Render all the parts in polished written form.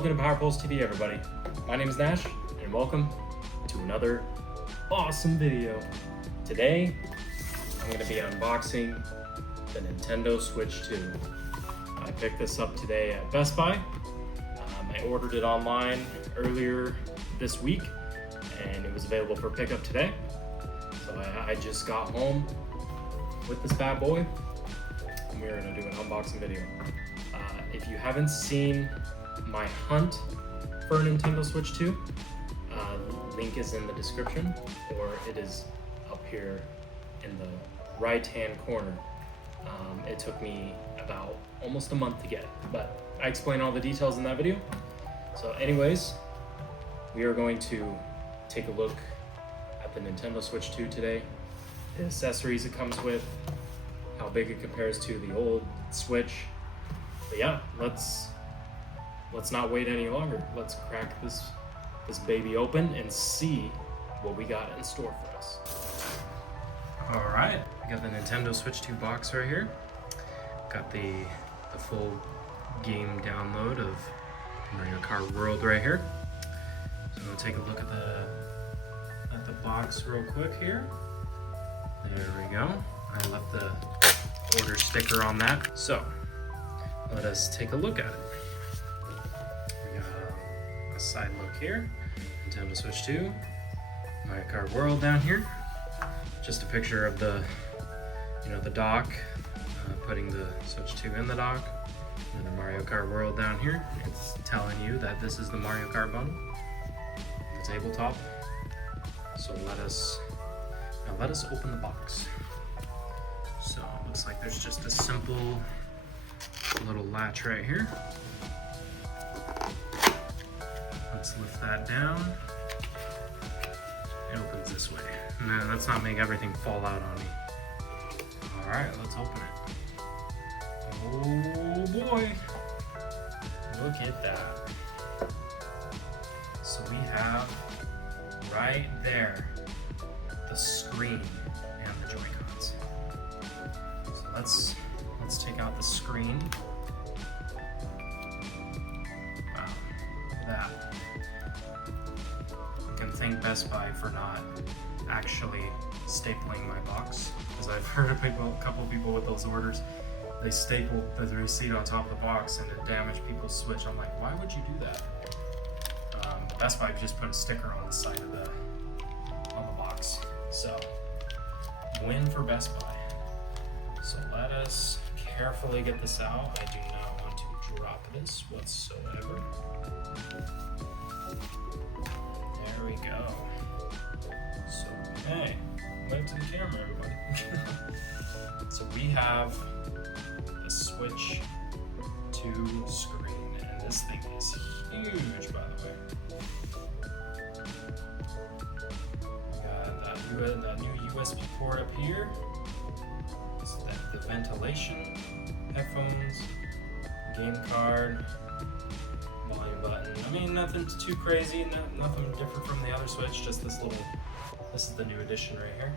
Welcome to Power Pulse TV, everybody. My name is Nash, and welcome to another awesome video. Today, I'm going to be unboxing the Nintendo Switch 2. I picked this up today at Best Buy. I ordered it online earlier this week, and it was available for pickup today. So I just got home with this bad boy, and we're going to do an unboxing video. If you haven't seen my hunt for a Nintendo Switch 2, link is in the description, or it is up here in the right hand corner. It took me about almost a month to get it, but I explain all the details in that video. So anyways, we are going to take a look at the Nintendo Switch 2 today, the accessories it comes with, how big it compares to the old Switch. But yeah, let's not wait any longer. Let's crack this baby open and see what we got in store for us. All right, we got the Nintendo Switch 2 box right here. Got the full game download of Mario Kart World right here. So we'll take a look at the box real quick here. There we go. I left the order sticker on that. So let us take a look at it. We got a side look here. Nintendo Switch 2, Mario Kart World down here. Just a picture of the dock, putting the Switch 2 in the dock. And then the Mario Kart World down here. It's telling you that this is the Mario Kart bundle, the tabletop. So let us open the box. So it looks like there's just a simple little latch right here. Let's lift that down. It opens this way. No, let's not make everything fall out on me. All right, let's open it. Oh boy, look at that. So we have right there the screen and the Joy-Cons. So let's take out the screen. Wow, look at that. I can thank Best Buy for not actually stapling my box, because I've heard of a couple people with those orders, they stapled the receipt on top of the box and it damaged people's Switch. I'm like, why would you do that? Best Buy just put a sticker on the side of the box. So, win for Best Buy. So let us carefully get this out. I do not want to drop this whatsoever. There we go. So, hey, wave to the camera, everybody. So we have the Switch 2 screen, and this thing is huge, by the way. We got that new USB port up here. So the ventilation, headphones, game card, volume button. I mean, nothing too crazy, nothing different from the other Switch, just this is the new edition right here.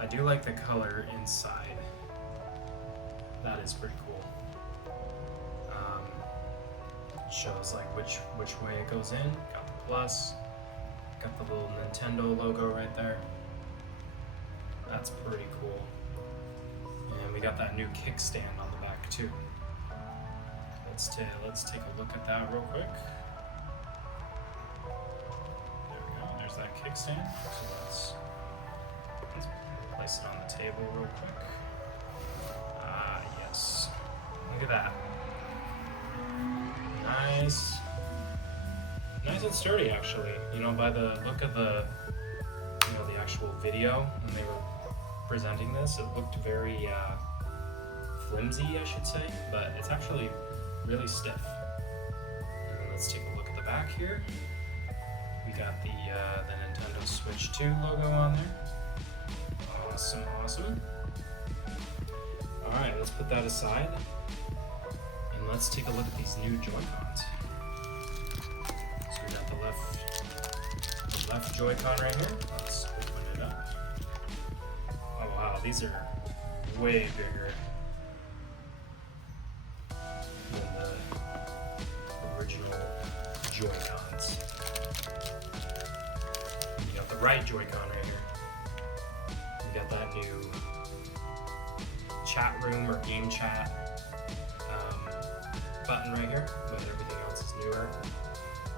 I do like the color inside. That is pretty cool. Shows like which way it goes in. Got the plus, got the little Nintendo logo right there. That's pretty cool. And we got that new kickstand on the back too. Let's take a look at that real quick. There we go. There's that kickstand. So let's place it on the table real quick. Yes. Look at that. Nice and sturdy, actually. By the look of the actual video when they were presenting this, it looked very flimsy, I should say, but it's actually really stiff. And let's take a look at the back here. We got the Nintendo Switch 2 logo on there. Awesome. All right, let's put that aside, and let's take a look at these new Joy-Cons. So we got the left Joy-Con right here. Let's open it up. Oh wow, these are way bigger than the original Joy-Cons. You got the right Joy-Con right here. You got that new chat room or game chat button right here, but everything else is newer,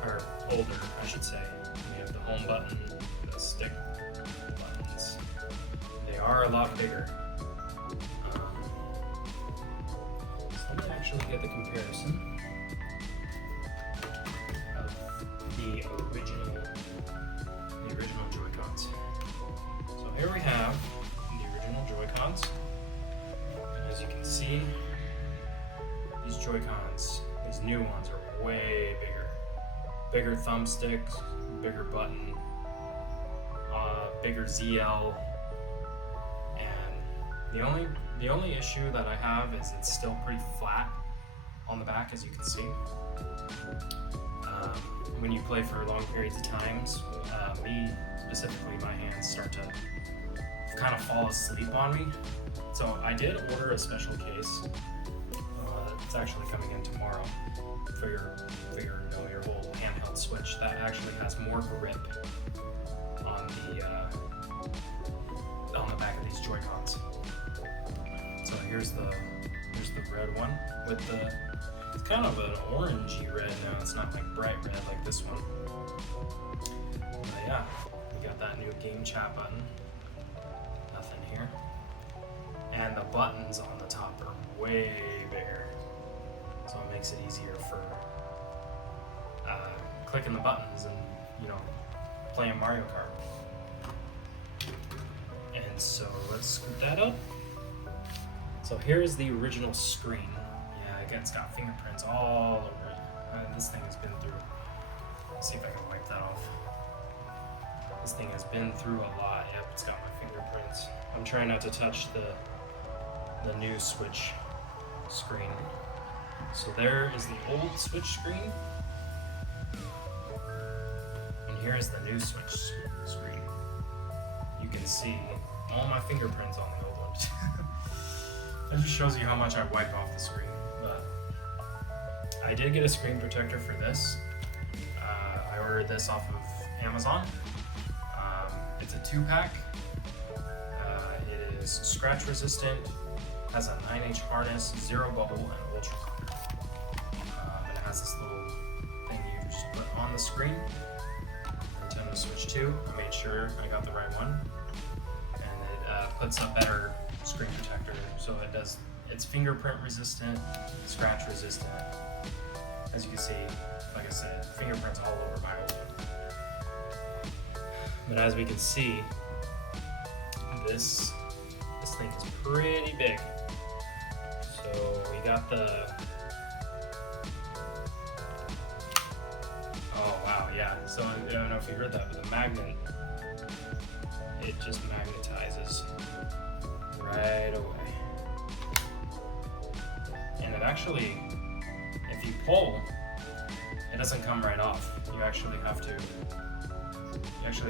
or older, I should say. We have the home button, the stick buttons. They are a lot bigger. So let me actually get the comparison of the original Joy-Cons. So here we have the original Joy-Cons. And as you can see, these Joy-Cons, these new ones, are way bigger. Bigger thumbsticks, bigger button, bigger ZL, and the only issue that I have is it's still pretty flat on the back, as you can see. When you play for long periods of times, me specifically, my hands start to kind of fall asleep on me. So I did order a special case. It's actually coming in tomorrow for your whole handheld Switch that actually has more grip on the back of these Joy-Cons. So here's the red one with it's kind of an orangey red now. It's not like bright red like this one. But yeah, we got that new game chat button. Nothing here. And the buttons on the top are way bigger. So it makes it easier for clicking the buttons and, playing Mario Kart. And so let's scoop that up. So here's the original screen. Yeah, again, it's got fingerprints all over it. This thing has been through. Let's see if I can wipe that off. This thing has been through a lot. Yep, it's got my fingerprints. I'm trying not to touch the new Switch screen. So there is the old Switch screen, and here's the new Switch screen. You can see all my fingerprints on the old one. That just shows you how much I wiped off the screen. But I did get a screen protector for this. I ordered this off of Amazon. It's a 2-pack. It is scratch resistant, has a 9H harness, 0 bubble, and ultra clear. It has this little thing you just put on the screen. Nintendo Switch 2. I made sure I got the right one, and it puts a better screen protector, so it's fingerprint resistant, scratch resistant. As you can see, like I said, fingerprints all over my old one. But as we can see, this thing is pretty big. So we got oh wow, yeah. So I don't know if you heard that, but the magnet, it just magnetizes right away. And it actually, if you pull, it doesn't come right off. You actually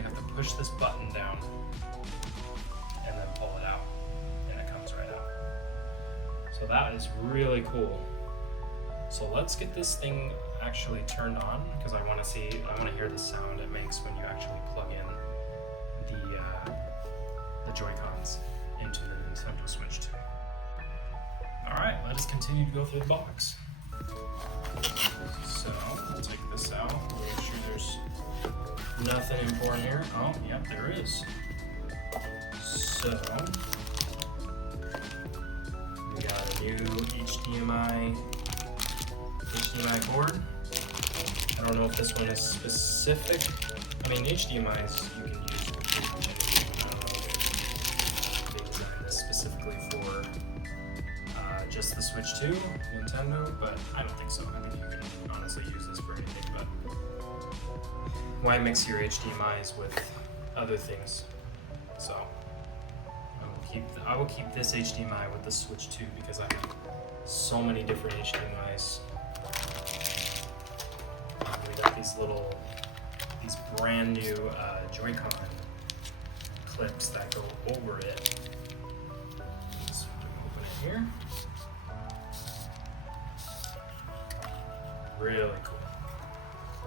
have to push this button down and then pull it out, and it comes right out. So that is really cool. So let's get this thing actually turned on, because I want to hear the sound it makes when you actually plug in the Joy-Cons into the Nintendo Switch 2. Alright, let us continue to go through the box. So, I'll take this out, make sure there's nothing important here. Oh, yep, there is. So, we got a new HDMI cord. I don't know if this one is specific. I mean, HDMIs you can use with pretty much anything. I don't know if they designed this specifically for just the Switch 2, Nintendo, but I don't think so. I think you can honestly use this for anything, but why mix your HDMIs with other things? So I will keep this HDMI with the Switch 2 because I have so many different HDMIs. We got these brand new Joy-Con clips that go over it. Just open it here. Really cool.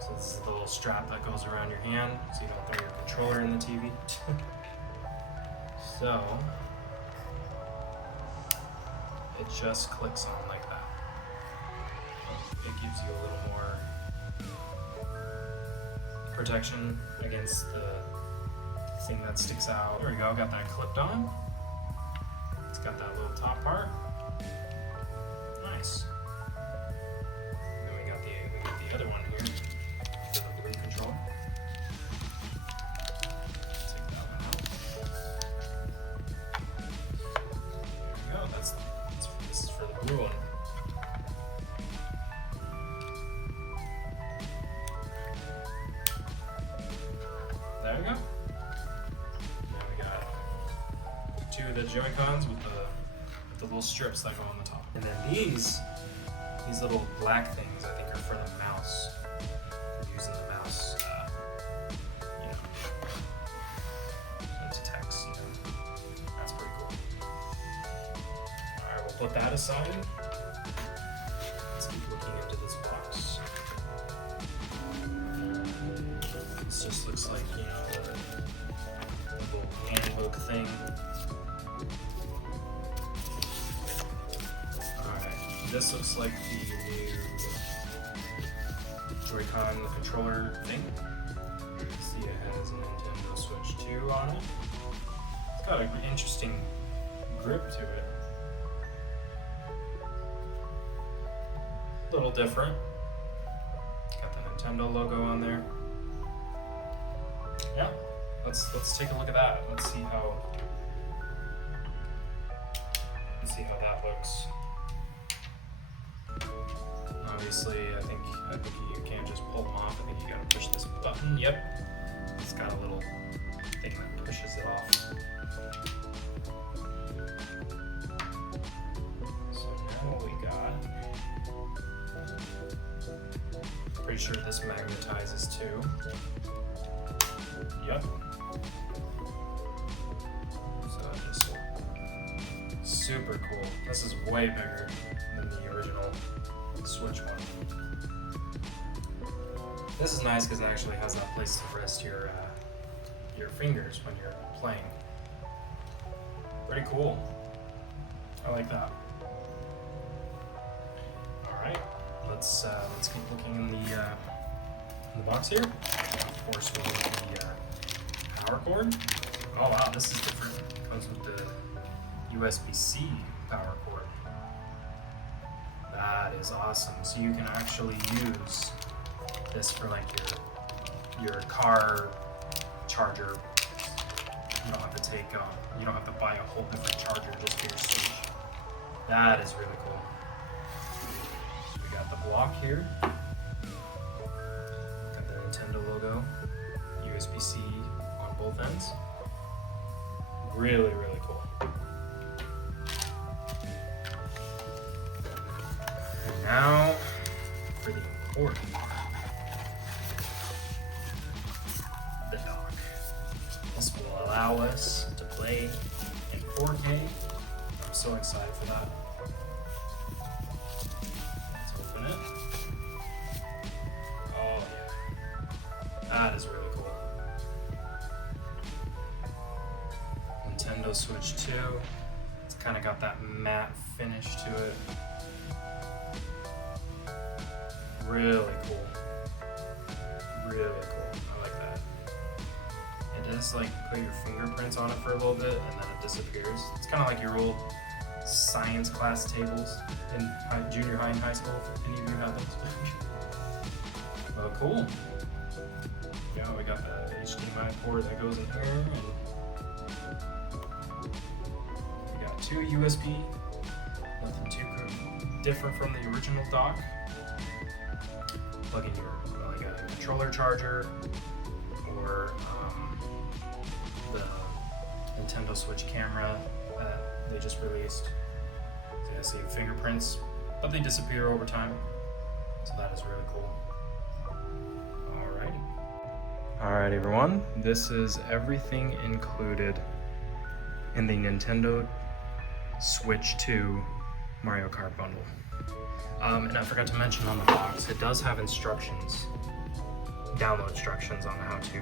So So this is the little strap that goes around your hand so you don't throw your controller in the TV. So it just clicks on like that. It gives you a little more protection against the thing that sticks out. There we go, got that clipped on. It's got that little top part. Nice. Then we got the other one here for the blue controller. Take that one out. There we go. This is for the blue one. There we go. Now we got two of the Joy-Cons with the little strips that go on the top. And then these little black things I think are for the mouse. For using the mouse, to text, That's pretty cool. Alright, we'll put that aside. Let's keep looking into this box. This just looks like, the little handbook thing. Alright, this looks like the new Joy-Con controller thing. See, it has a Nintendo Switch 2 on it. It's got an interesting grip to it. A little different. Got the Nintendo logo on there. Yeah, let's take a look at that. Let's see how that looks. Obviously, I think you can't just pull them off. I think you gotta push this button. Yep, it's got a little thing that pushes it off. So now what we got? Pretty sure this magnetizes too. Yep. So that is super cool. This is way bigger than the original Switch one. This is nice because it actually has that place to rest your fingers when you're playing. Pretty cool. I like that. All right, let's keep looking in the box here. Of course, we need the power cord. Oh wow, this is different. It comes with the USB-C power cord. That is awesome. So you can actually use this for like your car charger. You don't have to you don't have to buy a whole different charger just for your Switch. That is really cool. So we got the block here. Got the Nintendo logo. USB-C on both ends. Really, really cool. And now for the important part. The dock. This will allow us to play in 4K. I'm so excited for that. Let's open it. Oh yeah. That is really cool. Nintendo Switch 2. It's kind of got that matte finish to it. Really cool. Really cool. I like that. It does like put your fingerprints on it for a little bit and then it disappears. It's kind of like your old science class tables in junior high and high school, if any of you have those. Well, cool. Yeah, we got the HDMI port that goes in here, and we got two USB. Nothing too different from the original dock. Plug in your controller charger or the Nintendo Switch camera that they just released. So I see fingerprints, but they disappear over time. So that is really cool. Alright everyone, this is everything included in the Nintendo Switch 2 Mario Kart bundle. And I forgot to mention on the box, it does have instructions download instructions on how to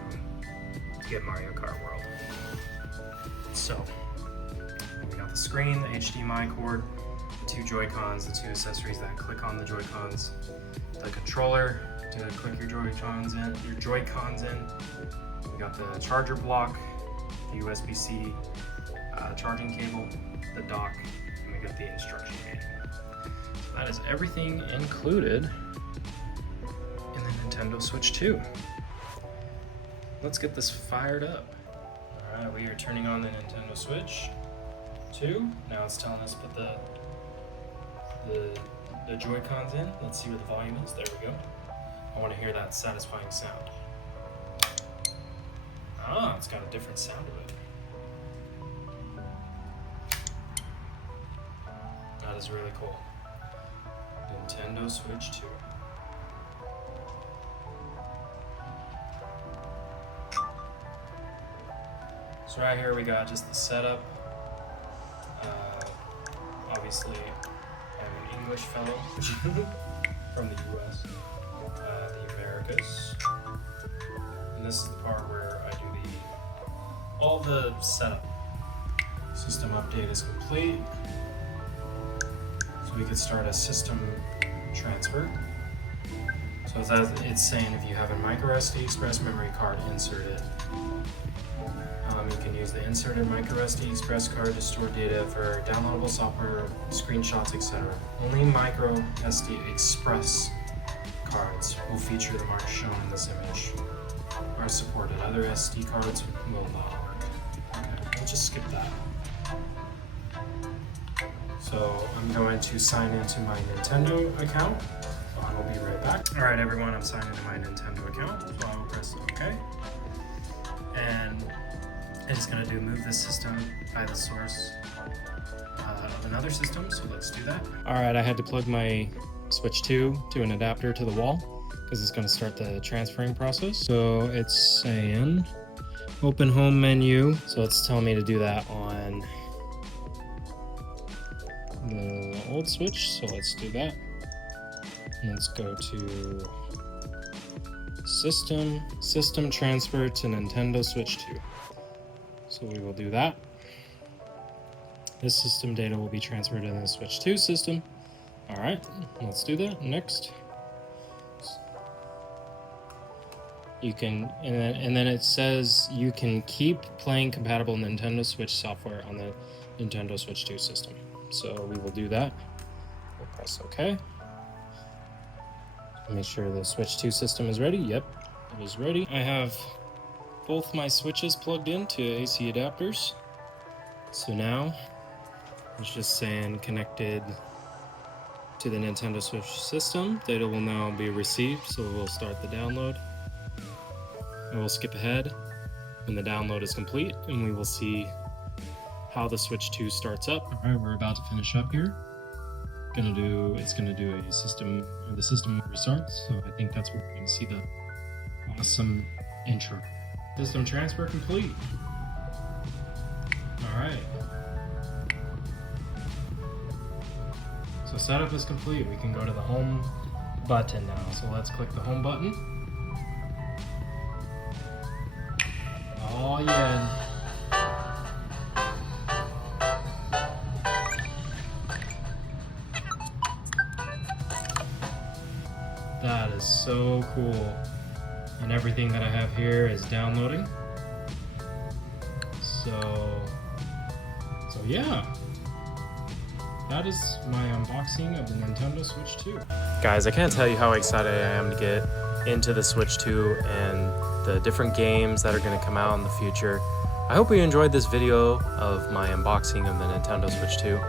get Mario Kart World. So we got the screen, the HDMI cord, the 2 Joy-Cons, the 2 accessories that click on the Joy-Cons, the controller to click your Joy-Cons in. We got the charger block, the USB-C charging cable, the dock, and we got the instruction manual. So that is everything included in the Nintendo Switch 2. Let's get this fired up. All right, we are turning on the Nintendo Switch 2. Now it's telling us to put the Joy-Cons in. Let's see where the volume is. There we go. I want to hear that satisfying sound. Ah, it's got a different sound to it. That is really cool. Nintendo Switch 2. So right here we got just the setup. Obviously, I'm an English fellow from the US, the Americas. And this is the part where I do all the setup. System update is complete. So we could start a system transfer. So as it's saying, if you have a micro SD express memory card inserted, you can use the inserted micro SD express card to store data for downloadable software, screenshots, etc. Only micro SD express cards will feature the marks shown in this image are supported. Other SD cards will not work. Okay, we'll just skip that. So I'm going to sign into my Nintendo account. So I will be right back. All right, everyone, I'm signed into my Nintendo account. So I will press OK. And I'm just gonna move this system by the source of another system, so let's do that. All right, I had to plug my Switch 2 to an adapter to the wall because it's gonna start the transferring process. So it's saying open home menu. So it's telling me to do that on the old Switch, so let's do that. Let's go to system transfer to Nintendo Switch 2. So we will do that. This system data will be transferred in the Switch 2 system. All right, let's do that. Next. You can, and then it says you can keep playing compatible Nintendo Switch software on the Nintendo Switch 2 system. So we will do that. We'll press OK. Make sure the Switch 2 system is ready. Yep, it is ready. I have both my switches plugged into AC adapters. So now it's just saying connected to the Nintendo Switch system. Data will now be received, so we'll start the download. And we'll skip ahead when the download is complete, and we will see how the Switch 2 starts up. All right, we're about to finish up here. It's gonna do a system, the system restarts. So I think that's where we're gonna see the awesome intro. System transfer complete. All right. So setup is complete. We can go to the home button now. So let's click the home button. Oh yeah. That is so cool. And everything that I have here is downloading. So yeah. That is my unboxing of the Nintendo Switch 2. Guys, I can't tell you how excited I am to get into the Switch 2 and the different games that are going to come out in the future. I hope you enjoyed this video of my unboxing of the Nintendo Switch 2.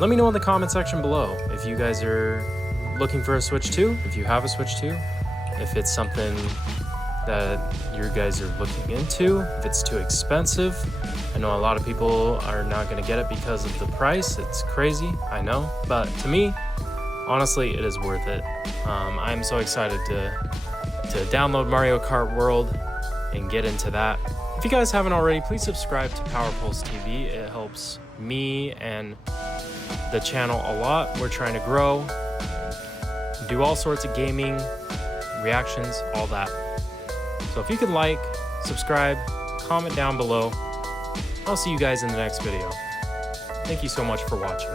Let me know in the comment section below if you guys are looking for a Switch 2, if you have a Switch 2, if it's something that you guys are looking into, if it's too expensive. I know a lot of people are not going to get it because of the price. It's crazy, I know, but to me, honestly, it is worth it. I'm so excited to download Mario Kart World and get into that. If you guys haven't already, please subscribe to Power Pulse TV. It helps me and the channel a lot. We're trying to grow, do all sorts of gaming, reactions, all that. So if you could like, subscribe, comment down below. I'll see you guys in the next video. Thank you so much for watching.